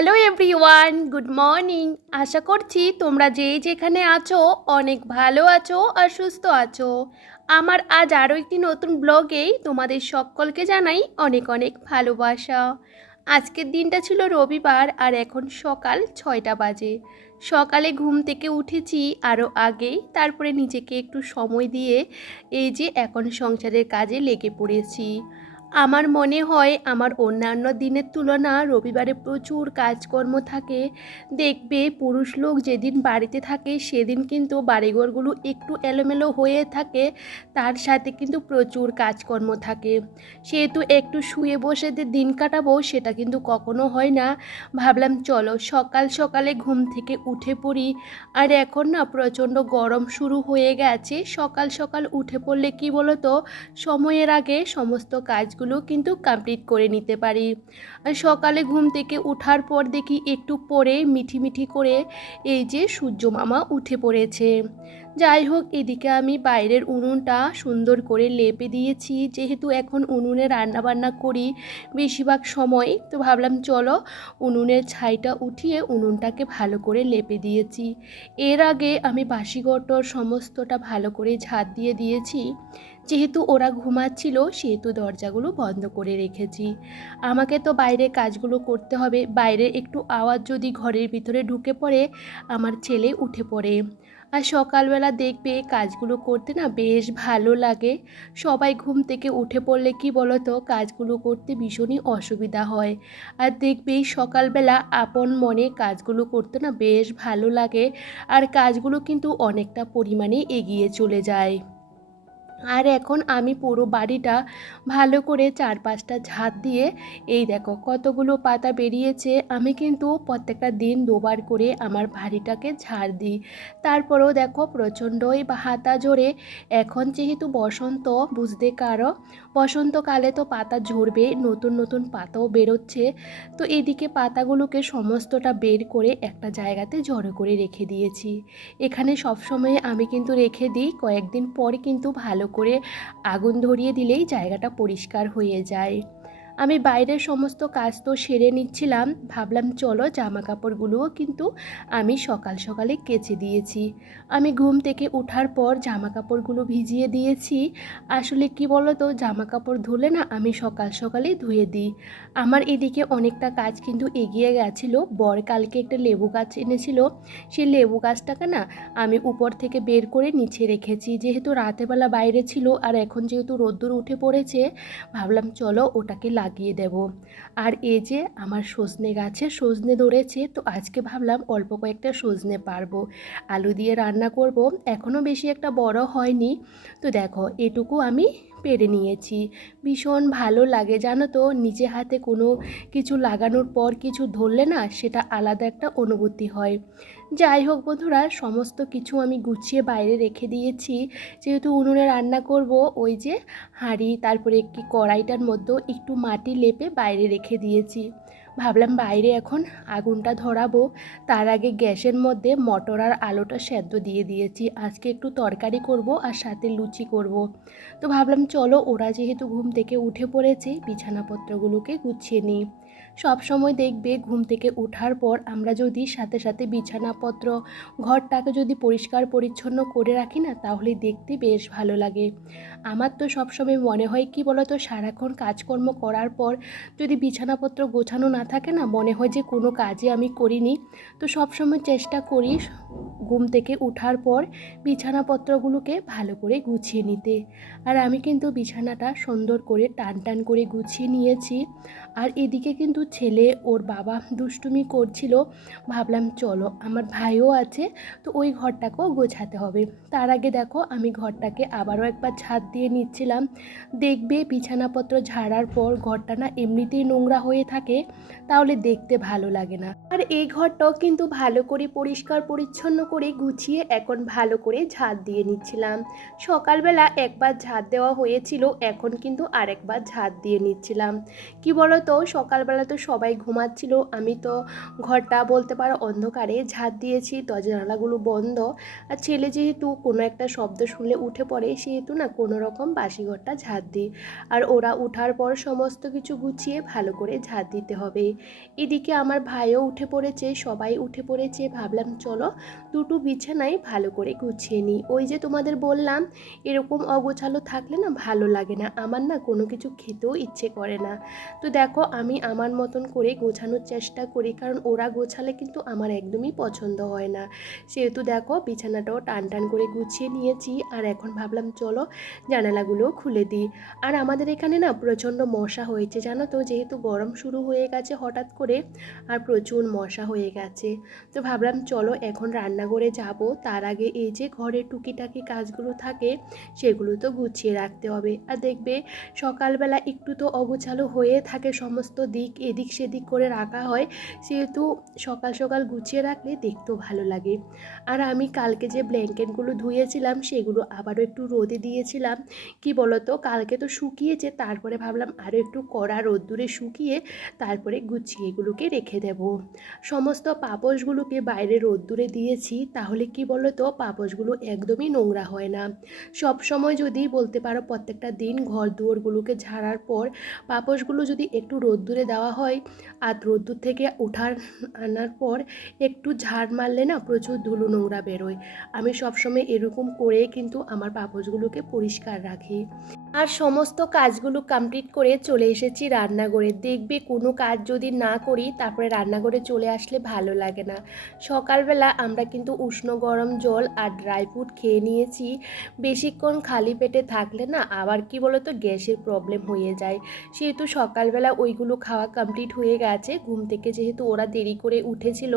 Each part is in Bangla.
হ্যালো এভরিওয়ান গুড মর্নিং আশা করছি তোমরা যেই যেখানে আছো অনেক ভালো আছো আর সুস্থ আছো। আমার আজ আরও একটি নতুন ব্লগেই তোমাদের সকলকে জানাই অনেক অনেক ভালোবাসা। আজকের দিনটা ছিল রবিবার আর এখন সকাল ছয়টা বাজে। সকালে ঘুম থেকে উঠেছি আরও আগেই, তারপরে নিজেকে একটু সময় দিয়ে এই যে এখন সংসারের কাজে লেগে পড়েছি। আমার মনে হয় আমার অন্যান্য দিনের তুলনা রবিবারে প্রচুর কাজকর্ম থাকে। দেখবে পুরুষ লোক যেদিন বাড়িতে থাকে, সেদিন কিন্তু বাড়িঘরগুলো একটু এলোমেলো হয়ে থাকে, তার সাথে কিন্তু প্রচুর কাজকর্ম থাকে। সেহেতু একটু শুয়ে বসে যে দিন কাটাবো, সেটা কিন্তু কখনো হয় না। ভাবলাম, চলো সকাল সকালে ঘুম থেকে উঠে পড়ি। আর এখন না প্রচণ্ড গরম শুরু হয়ে গেছে। সকাল সকাল উঠে পড়লে কি বলো তো সময়ের আগে সমস্ত কাজগুলো কিন্তু কমপ্লিট করে নিতে পারি। আর সকালে ঘুম থেকে ওঠার পর দেখি একটু পরে মিঠি মিঠি করে এই যে সূর্য মামা উঠে পড়েছে। যাই হোক, এদিকে আমি বাইরের উনুনটা সুন্দর করে লেপে দিয়েছি। যেহেতু এখন উনুনে রান্না বান্না করি বেশিরভাগ সময়, তো ভাবলাম চলো উনুনের ছাইটা উঠিয়ে উনুনটাকে ভালো করে লেপে দিয়েছি। এর আগে আমি বাসিঘরটর সমস্তটা ভালো করে ঝাঁট দিয়ে দিয়েছি। যেহেতু ওরা ঘুমাচ্ছিল, সেহেতু দরজাগুলো বন্ধ করে রেখেছি। আমাকে তো বাইরে কাজগুলো করতে হবে। বাইরে একটু আওয়াজ যদি ঘরের ভিতরে ঢুকে পড়ে, আমার ছেলে উঠে পড়ে। আর সকালবেলা দেখবে কাজগুলো করতে না বেশ ভালো লাগে। সবাই ঘুম থেকে উঠে পড়লে কি বলো তো কাজগুলো করতে ভীষণই অসুবিধা হয়। আর দেখবে সকালবেলা আপন মনে কাজগুলো করতে না বেশ ভালো লাগে। আর কাজগুলো কিন্তু অনেকটা পরিমাণে এগিয়ে চলে যায়। আর এখন আমি পুরো বাড়িটা ভালো করে চার পাঁচটা ঝাঁত দিয়ে, এই দেখো কতগুলো পাতা বেরিয়েছে, আমি কিন্তু প্রত্যেকটা দিন দুবার করে আমার বাড়িটাকে ঝাড় দিই। তারপরেও দেখো প্রচণ্ডই হাতা জোরে, এখন যেহেতু বসন্ত, বুঝতে কারও বসন্তকালে তো পাতা ঝরবে, নতুন নতুন পাতাও বেরোচ্ছে। তো এদিকে পাতাগুলোকে সমস্তটা বের করে একটা জায়গাতে জড়ো করে রেখে দিয়েছি। এখানে সবসময় আমি কিন্তু রেখে দিই, কয়েকদিন পর কিন্তু ভালো করে আগুন ধরিয়ে দিলেই জায়গাটা পরিষ্কার হয়ে যায়। আমি বাইরের সমস্ত কাজ তো সেরে নিচ্ছিলাম। ভাবলাম, চলো জামা কাপড়গুলোও কিন্তু আমি সকাল সকালে কেচে দিয়েছি। আমি ঘুম থেকে ওঠার পর জামা কাপড়গুলো ভিজিয়ে দিয়েছি। আসলে কি বলো তো জামা কাপড় ধুলে না আমি সকাল সকালেই ধুয়ে দিই। আমার এদিকে অনেকটা কাজ কিন্তু এগিয়ে গেছিল। বর কালকে একটা লেবু গাছ এনেছিল। সেই লেবু গাছটাকে না আমি উপর থেকে বের করে নিচে রেখেছি। যেহেতু রাতেবেলা বাইরে ছিল আর এখন যেহেতু রোদ্দুর উঠে পড়েছে, ভাবলাম, চলো ওটাকে লাগিয়ে দেব। আর এই যে আমার সজনে গাছে সজনে ধরেছে, তো আজকে ভাবলাম অল্প কয়েকটা সজনে পারব। আলু দিয়ে রান্না করব এখনও বেশি একটা বড় হয়নি। তো দেখো, এটুকু আমি পেরে নিয়েছি। ভীষণ ভালো লাগে, জানো তো? নিজে হাতে কোনো কিছু লাগানোর পর কিছু ধরলে না সেটা আলাদা একটা অনুভূতি হয়। যাই হোক বন্ধুরা, সমস্ত কিছু আমি গুছিয়ে বাইরে রেখে দিয়েছি। যেহেতু উনুনে রান্না করব, ওই যে হাঁড়ি, তারপরে একটি কড়াইটার মধ্যেও একটু মাটি লেপে বাইরে রেখে দিয়েছি। ভাবলাম বাইরে এখন আগুনটা ধরাবো। তার আগে গ্যাসের মধ্যে মটর আর আলুটা সেদ্ধ দিয়ে দিয়েছি। আজকে একটু তরকারি করব আর সাথে লুচি করব। তো ভাবলাম চলো ওরা যেহেতু ঘুম থেকে উঠে পড়েছে, বিছানাপত্রগুলোকে গুছিয়ে নিই। সব সময় দেখবে ঘুম থেকে ওঠার পর আমরা যদি সাথে সাথে বিছানাপত্র, ঘরটাকে যদি পরিষ্কার পরিচ্ছন্ন করে রাখি না, তাহলে দেখতে বেশ ভালো লাগে। আমার তো সবসময় মনে হয় কি বলতো, সারাক্ষণ কাজকর্ম করার পর যদি বিছানাপত্র গোছানো না থাকে না, মনে হয় যে কোনো কাজে আমি করিনি। তো সবসময় চেষ্টা করি ঘুম থেকে ওঠার পর বিছানাপত্রগুলোকে ভালো করে গুছিয়ে নিতে। আর আমি কিন্তু বিছানাটা সুন্দর করে টান টান করে গুছিয়ে নিয়েছি। আর এদিকে কিন্তু ছেলে ওর বাবা দুষ্টুমি করছিল। ভাবলাম, চলো, আমার ভাইও আছে, তো ওই ঘরটাকেও গোছাতে হবে। তার আগে দেখো, আমি ঘরটাকে আবারও একবার ছাদ দিয়ে নিচ্ছিলাম। দেখবে, বিছানাপত্র ঝাড়ার পর ঘরটা না এমনিতেই নোংরা হয়ে থাকে, তাহলে দেখতে ভালো লাগে না। আর এই ঘরটাও কিন্তু ভালো করে পরিষ্কার পরিচ্ছন্ন করে গুছিয়ে এখন ভালো করে ঝাড় দিয়ে নিচ্ছিলাম। সকালবেলা একবার ঝাড় দেওয়া হয়েছিল, এখন কিন্তু আরেকবার ঝাড় দিয়ে নিচ্ছিলাম। কি বলো তো সকালবেলা তো সবাই ঘুমাচ্ছিল। আমি তো ঘরটা বলতে পারো অন্ধকারে ঝাড় দিয়েছি দরজা জানালাগুলো বন্ধ। আর ছেলে যেহেতু কোনো একটা শব্দ শুনলে উঠে পড়ে, সেহেতু না কোনো রকম বাসি ঘরটা ঝাড় দিই। আর ওরা উঠার পর সমস্ত কিছু গুছিয়ে ভালো করে ঝাড় দিতে হবে হবে। এদিকে আমার ভাইও উঠে পড়েছে, সবাই উঠে পড়েছে। ভাবলাম, চলো দুটো বিছানায় ভালো করে গুছিয়ে নিই। ওই যে তোমাদের বললাম, এরকম অগোছালো থাকলে না ভালো লাগে না। আমার না কোনো কিছু খেতেও ইচ্ছে করে না। তো দেখো, আমি আমার মতন করে গোছানোর চেষ্টা করি, কারণ ওরা গোছালে কিন্তু আমার একদমই পছন্দ হয় না। সেহেতু দেখো বিছানাটাও টান টান করে গুছিয়ে নিয়েছি, আর এখন ভাবলাম চলো জানালাগুলোও খুলে দিই। আর আমাদের এখানে না প্রচণ্ড মশা হয়েছে, জানো তো? যেহেতু গরম শুরু হয়ে গেছে হঠাৎ করে, আর প্রচুর মশা হয়ে গেছে। তো ভাবলাম চলো এখন রান্নাঘরে যাব, তার আগে এই যে ঘরে টুকিটাকি কাজগুলো থাকে, সেগুলো তো গুছিয়ে রাখতে হবে। আর দেখবে সকালবেলা একটু তো অগোছালো হয়ে থাকে সমস্ত দিক এদিক সেদিক করে রাখা হয়, সেহেতু সকাল সকাল গুছিয়ে রাখলে দেখতেও ভালো লাগে। আর আমি কালকে যে ব্ল্যাঙ্কেটগুলো ধুয়েছিলাম, সেগুলো আবারও একটু রোদে দিয়েছিলাম। কি বলতো, কালকে তো শুকিয়েছে, তারপরে ভাবলাম আরও একটু কড়া রোদ্দুরে শুকিয়ে তারপরে গুছিয়ে এগুলোকে রেখে দেব। সমস্ত পাপোশগুলোকে বাইরে রোদ্দুরে দিয়েছি, তাহলে কি বলতো, পাপোশগুলো একদমই নোংরা হয় না। সব সময় যদি বলতে পারো, প্রত্যেকটা দিন ঘর দুয়ারগুলোকে ঝাড়ার পর পাপোশগুলো যদি একটু রোদ্দুরে দেওয়া হয় আর রোদ্দুর থেকে ওঠার আনার পর একটু ঝাড় মারলে না প্রচুর ধুলো নোংরা বেরোয়। আমি সবসময় এরকম করে কিন্তু আমার পাপোশগুলোকে পরিষ্কার রাখি। আর সমস্ত কাজগুলো কমপ্লিট করে চলে এসেছি রান্নাঘরে। দেখবে কোনো কাজ যদি না করি, তারপরে রান্নাঘরে চলে আসলে ভালো লাগে না। সকালবেলা আমরা কিন্তু উষ্ণ গরম জল আর ড্রাই ফ্রুট খেয়ে নিয়েছি। বেশিক্ষণ খালি পেটে থাকলে না আবার কি বলতো গ্যাসের প্রবলেম হয়ে যায়। সেহেতু সকালবেলা ওইগুলো খাওয়া কমপ্লিট হয়ে গেছে। ঘুম থেকে যেহেতু ওরা দেরি করে উঠেছিল,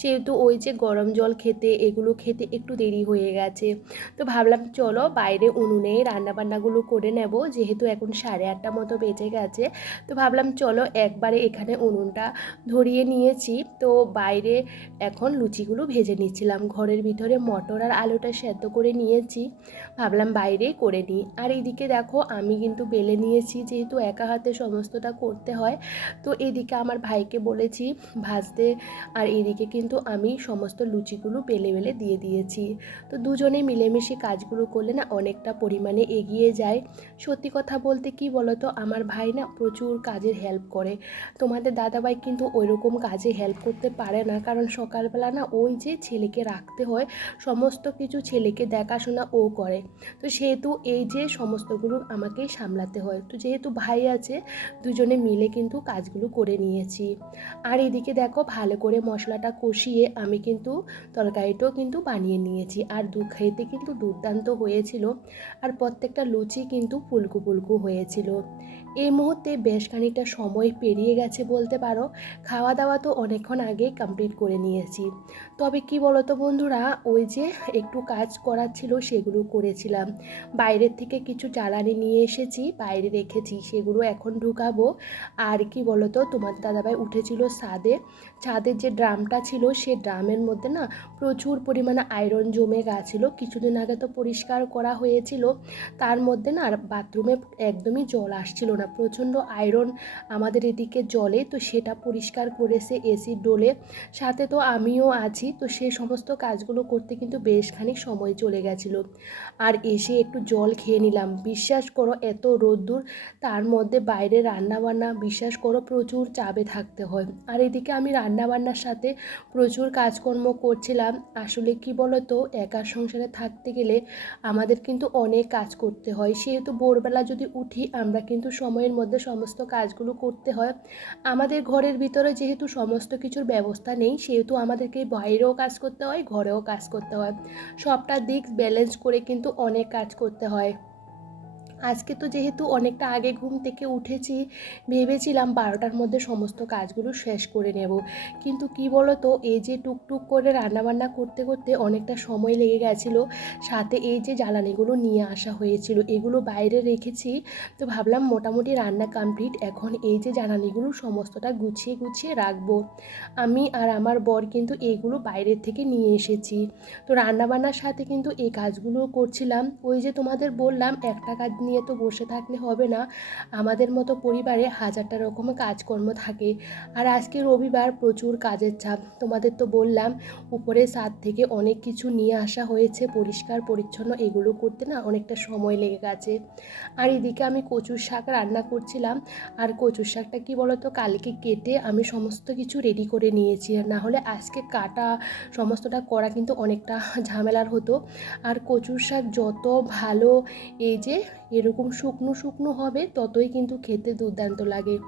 সেহেতু ওই যে গরম জল খেতে, এগুলো খেতে একটু দেরি হয়ে গেছে। তো ভাবলাম চলো বাইরে উনুনে রান্নাবান্নাগুলো করে নেব, যেহেতু এখন সাড়ে আটটা মতো বেজে গেছে। তো ভাবলাম চলো একবারে এখানে উনুনটা ধরিয়ে নিয়েছি। তো বাইরে এখন লুচিগুলো ভেজে নিচ্ছিলাম। ঘরের ভিতরে মটর আর আলুটা সেদ্ধ করে নিয়েছি। ভাবলাম বাইরে করে নিই। আর এইদিকে দেখো আমি কিন্তু বেলে নিয়েছি, যেহেতু একা হাতে সমস্তটা করতে হয়। তো এদিকে আমার ভাইকে বলেছি ভাজতে, আর এদিকে কিন্তু আমি সমস্ত লুচিগুলো পেলে বেলে দিয়ে দিয়েছি। তো দুজনে মিলেমিশে কাজগুলো করলে না অনেকটা পরিমাণে এগিয়ে যায়। সত্যি কথা বলতে কি বলতো, আমার ভাই না প্রচুর কাজের হেল্প করে। তোমাদের দাদাভাই কিন্তু ওইরকম কাজে হেল্প করতে পারে না, কারণ সকালবেলা না ওই যে ছেলেকে রাখতে হয়, সমস্ত কিছু ছেলেকে দেখাশোনা ও করে। তো সেহেতু এই যে সমস্তগুলো আমাকেই সামলাতে হয়। তো যেহেতু ভাই আছে, দুজনে মিলে কিন্তু কাজগুলো করে নিয়েছি। আর এদিকে দেখো ভালো করে মশলাটা কষিয়ে আমি কিন্তু তরকারিটাও কিন্তু বানিয়ে নিয়েছি। আর দু খেতে কিন্তু দুর্দান্ত হয়েছিল। আর প্রত্যেকটা লুচি কিন্তু ফুলকু ফুলকু হয়েছিল। এই মুহূর্তে বেশ খানিকটা সময় পেরিয়ে গেছে বলতে পারো। খাওয়া দাওয়া তো অনেকক্ষণ আগেই কমপ্লিট করে নিয়েছি। তবে কি বলতো বন্ধুরা, ওই যে একটু কাজ করার ছিল সেগুলো করেছিলাম। বাইরের থেকে কিছু জ্বালানি নিয়ে এসেছি, বাইরে রেখেছি, সেগুলো এখন ঢুকাবো। আর কি বলতো তোমার দাদাভাই উঠেছিল ছাদে ছাদের যে ড্রামটা ছিল, সে ড্রামের মধ্যে না প্রচুর পরিমাণে আয়রন জমে গেছিল। কিছুদিন আগে তো পরিষ্কার করা হয়েছিল। তার মধ্যে না আর বাথরুমে একদমই জল আসছিল না। প্রচণ্ড আয়রন আমাদের এদিকে জলে, তো সেটা পরিষ্কার করেছে এসি ডোলে। সাথে তো আমিও আছি, তো সে সমস্ত কাজগুলো করতে কিন্তু বেশ খানিক সময় চলে গেছিল। আর এসে একটু জল খেয়ে নিলাম। বিশ্বাস করো, এত রোদ্দুর, তার মধ্যে বাইরে রান্না বান্না বিশ্বাস করো, প্রচুর চাপে থাকতে হয়। আর এদিকে আমি রান্নাবান্নার সাথে প্রচুর কাজকর্ম করছিলাম। আসলে কি বলো তো একা সংসারে থাকতে গেলে আমাদের কিন্তু অনেক কাজ করতে হয়। সেহেতু ভোরবেলা যদি উঠি, আমরা কিন্তু সময়ের মধ্যে সমস্ত কাজগুলো করতে হয়। আমাদের ঘরের ভিতরে যেহেতু সমস্ত কিছুর ব্যবস্থা নেই, সেহেতু আমাদেরকে বাইরেও কাজ করতে হয়, ঘরেও কাজ করতে হয়। সবটা দিক ব্যালেন্স করে কিন্তু অনেক কাজ করতে হয়। আজকে তো যেহেতু অনেকটা আগে ঘুম থেকে উঠেছি, ভেবেছিলাম বারোটার মধ্যে সমস্ত কাজগুলো শেষ করে নেব। কিন্তু কি বলো তো এই যে টুকটুক করে রান্নাবান্না করতে করতে অনেকটা সময় লেগে গেছিল, সাথে এই যে জ্বালানিগুলো নিয়ে আসা হয়েছিল, এগুলো বাইরে রেখেছি। তো ভাবলাম মোটামুটি রান্না কমপ্লিট, এখন এই যে জ্বালানিগুলো সমস্তটা গুছিয়ে গুছিয়ে রাখব। আমি আর আমার বর কিন্তু এইগুলো বাইরের থেকে নিয়ে এসেছি। তো রান্নাবান্নার সাথে কিন্তু এই কাজগুলো করছিলাম। ওই যে তোমাদের বললাম, একটা কাজ নিয়ে নিয়ে তো বসে থাকলে হবে না। আমাদের মতো পরিবারে হাজারটা রকম কাজকর্ম থাকে। আর আজকে রবিবার প্রচুর কাজের চাপ, তোমাদের তো বললাম। উপরে ছাদ থেকে অনেক কিছু নিয়ে আসা হয়েছে, পরিষ্কার, পরিচ্ছন্ন, এগুলো করতে না অনেকটা সময় লেগে গেছে। আর এদিকে আমি কচুর শাক রান্না করছিলাম। আর কচুর শাকটা কি বলতো, কালকে কেটে আমি সমস্ত কিছু রেডি করে নিয়েছি। আর না হলে আজকে কাটা সমস্তটা করা কিন্তু অনেকটা ঝামেলার হতো। আর কচুর শাক যত ভালো, এই যে এরকম শুকনো শুকনো হবে, ততই কিন্তু খেতে দুর্দান্ত লাগে।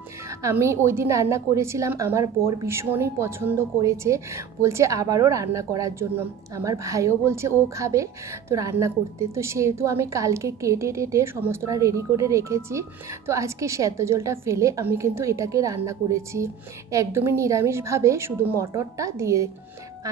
আমি ওই দিন রান্না করেছিলাম, আমার বর ভীষণই পছন্দ করেছে, বলছে আবারও রান্না করার জন্য। আমার ভাইও বলছে, ও খাবে তো রান্না করতে। তো সেহেতু আমি কালকে কেটে টেটে সমস্তটা রেডি করে রেখেছি। তো আজকে সেদ্ধ জলটা ফেলে আমি কিন্তু এটাকে রান্না করেছি। একদমই নিরামিষভাবে শুধু মটরটা দিয়ে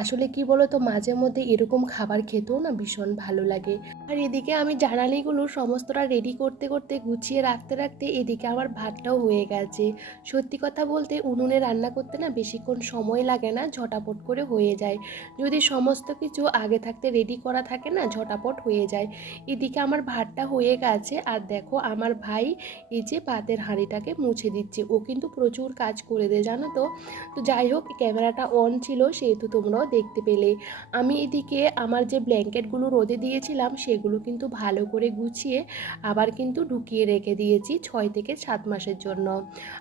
আসলে কি বলো তো মাঝে মধ্যে এরকম খাবার খেতেও না ভীষণ ভালো লাগে। আর এদিকে আমি জানালিগুলো সমস্তটা রেডি করতে করতে, গুছিয়ে রাখতে রাখতে এদিকে আমার ভাতটাও হয়ে গেছে। সত্যি কথা বলতে উনুনে রান্না করতে না বেশিক্ষণ সময় লাগে না, ঝটাপট করে হয়ে যায়। যদি সমস্ত কিছু আগে থাকতে রেডি করা থাকে না, ঝটাপট হয়ে যায়। এদিকে আমার ভাতটা হয়ে গেছে, আর দেখো আমার ভাই এই যে পাতের হাঁড়িটাকে মুছে দিচ্ছে। ও কিন্তু প্রচুর কাজ করে দেয়, জানো তো? তো যাই হোক, ক্যামেরাটা অন ছিল, সেহেতু তোমরাও দেখতে পেলে। আমি এদিকে আমার যে ব্ল্যাঙ্কেটগুলো রোদে দিয়েছিলাম, সেগুলো কিন্তু ভালো করে গুছিয়ে আবার কিন্তু ঢুকিয়ে রেখে দিয়েছি ছয় থেকে সাত মাসের জন্য।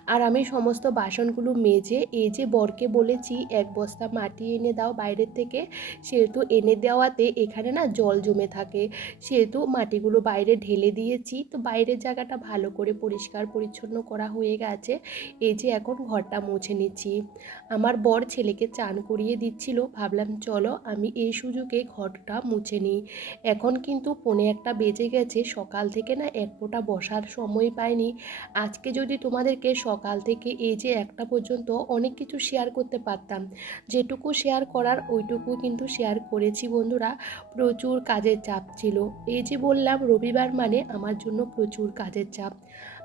আর আমি সমস্ত বাসনগুলো মেজে, এই যে বরকে বলেছি, এক বস্তা মাটি এনে দাও বাইরের থেকে। সেহেতু এনে দেওয়াতে এখানে না জল জমে থাকে। সেহেতু মাটিগুলো বাইরে ঢেলে দিয়েছি। তো বাইরের জায়গাটা ভালো করে পরিষ্কার পরিচ্ছন্ন করা হয়ে গেছে। এই যে এখন ঘরটা মুছে নিচ্ছি। আমার বর ছেলেকে চান করিয়ে দিচ্ছিল। ভাবলাম, চলো আমি এই সুযোগে ঘরটা মুছে নিই। এখন কিন্তু পনে একটা বেজে গেছে, সকাল থেকে না এক ফোঁটা বসার সময় পাইনি। আজকে যদি তোমাদেরকে সকাল থেকে এই যে একটা পর্যন্ত অনেক কিছু শেয়ার করতে পারতাম, যেটুকু শেয়ার করার ওইটুকু কিন্তু শেয়ার করেছি বন্ধুরা। প্রচুর কাজের চাপ ছিল। এই যে বললাম, রবিবার মানে আমার জন্য প্রচুর কাজের চাপ।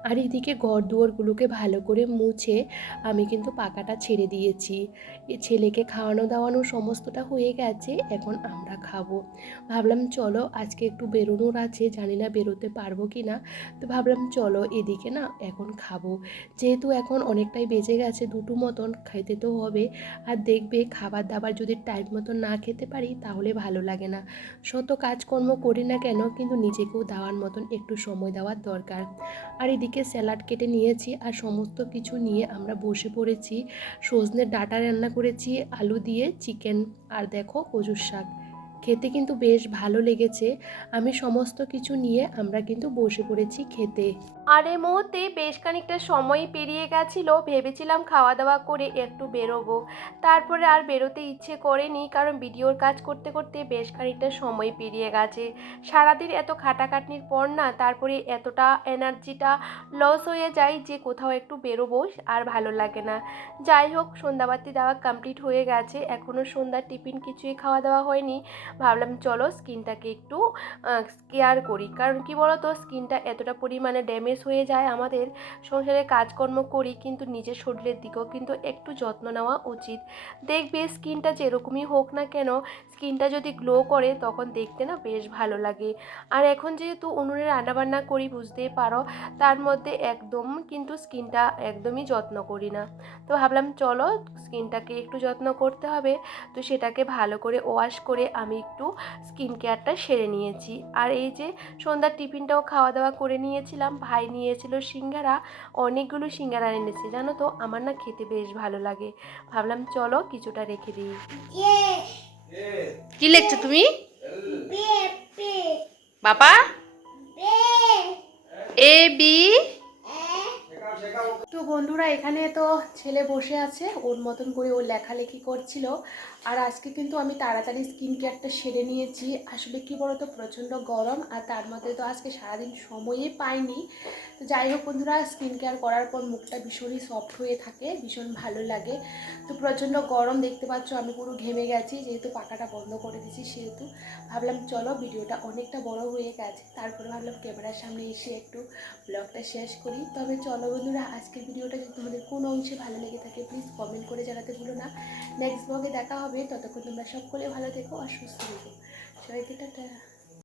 আর এদিকে ঘর দুয়ারগুলোকে ভালো করে মুছে আমি কিন্তু পাকাটা ছেড়ে দিয়েছি। এ ছেলেকে খাওয়ানো দাওয়ানো সমস্তটা হয়ে গেছে, এখন আমরা খাব। ভাবলাম চলো আজকে একটু বেরোনোর আছে, জানি না বেরোতে পারব কি না তো ভাবলাম চলো এদিকে না এখন খাব। যেহেতু এখন অনেকটাই বেজে গেছে, দুটো মতন খেতে তো হবে। আর দেখবে খাবার দাবার যদি টাইম মতন না খেতে পারি, তাহলে ভালো লাগে না। শত কাজকর্ম করি না কেন, কিন্তু নিজেকেও দেওয়ার মতন একটু সময় দেওয়ার দরকার। আর এদিকে স্যালাড কেটে নিয়েছি আর সমস্ত কিছু নিয়ে আমরা বসে পড়েছি। সজনে ডাটা রান্না করেছি, আলু দিয়ে, চিকেন, আর দেখো কচুর শাক। খেতে কিন্তু বেশ ভালো লেগেছে। আমি সমস্ত কিছু নিয়ে আমরা কিন্তু বসে পড়েছি খেতে। আর এই মুহূর্তে বেশ খানিকটা সময় পেরিয়ে গেছিল। ভেবেছিলাম খাওয়া দাওয়া করে একটু বেরোবো। তারপরে আর বেরোতে ইচ্ছে করেনি, কারণ ভিডিওর কাজ করতে করতে বেশ খানিকটা সময় পেরিয়ে গেছে। সারাদিন এত খাটাখাটনির পর না, তারপরে এতটা এনার্জিটা লস হয়ে যায় যে কোথাও একটু বেরোবো আর ভালো লাগে না। যাই হোক, সন্ধ্যাবাতি দেওয়া কমপ্লিট হয়ে গেছে। এখনও সন্ধ্যার টিফিন কিছুই খাওয়া দাওয়া হয়নি। ভাবলাম চলো স্কিনটাকে একটু কেয়ার করি। কারণ কি বলতো? স্কিনটা এতটা পরিমাণে ড্যামেজ হয়ে যায় আমাদের, সংসারে কাজকর্ম করি কিন্তু নিজের শরীরের দিকেও কিন্তু একটু যত্ন নেওয়া উচিত। দেখবে স্কিনটা যেরকমই হোক না কেন, স্কিনটা যদি গ্লো করে তখন দেখতে না বেশ ভালো লাগে। আর এখন যেহেতু উনুনে রান্নাবান্না করি, বুঝতেই পারো, তার মধ্যে একদম কিন্তু স্কিনটা একদমই যত্ন করি না। তো ভাবলাম চলো স্কিনটাকে একটু যত্ন করতে হবে। তো সেটাকে ভালো করে ওয়াশ করে আমি একটু স্কিন কেয়ারটা সেরে নিয়েছি। আর এই যে সন্ধ্যার টিফিনটাও খাওয়া দাওয়া করে নিয়েছিলাম ভাই নিয়েছিল সিঙ্গারা অনেকগুলো সিঙ্গারা এনেছে জানো তো? আমার না খেতে বেশ ভালো লাগে। ভাবলাম চলো কিছুটা রেখে দিই। কি লিখছো তুমি? বাবা? A B? তো বন্ধুরা এখানে তো ছেলে বসে আছে ওর মতন করে ও লেখালেখি করছিল। আর আজকে কিন্তু আমি তাড়াতাড়ি স্কিন কেয়ারটা সেরে নিয়েছি। আসলে কি বলতো, প্রচণ্ড গরম আর তার মধ্যে তো আজকে সারাদিন সময়ই পাইনি। তো যাই হোক বন্ধুরা স্কিন কেয়ার করার পর মুখটা ভীষণই সফট হয়ে থাকে, ভীষণ ভালো লাগে। তো প্রচণ্ড গরম দেখতে পাচ্ছ, আমি পুরো ঘেমে গেছি, যেহেতু পাখাটা বন্ধ করে দিয়েছি সেহেতু। ভাবলাম চলো ভিডিওটা অনেকটা বড় হয়ে গেছে, তারপরে ভাবলাম ক্যামেরার সামনে এসে একটু ব্লগটা শেষ করি। তবে চলো বন্ধুরা, আজকের ভিডিওটা যদি তোমাদের কোন অংশে ভালো লেগে থাকে প্লিজ কমেন্ট করে জানাতে ভুলো না। নেক্সট ব্লগে দেখা হবে ততক্ষণ তোমরা সকলে ভালো থেকো আর সুস্থ থেকো। সবাইকে টাটা।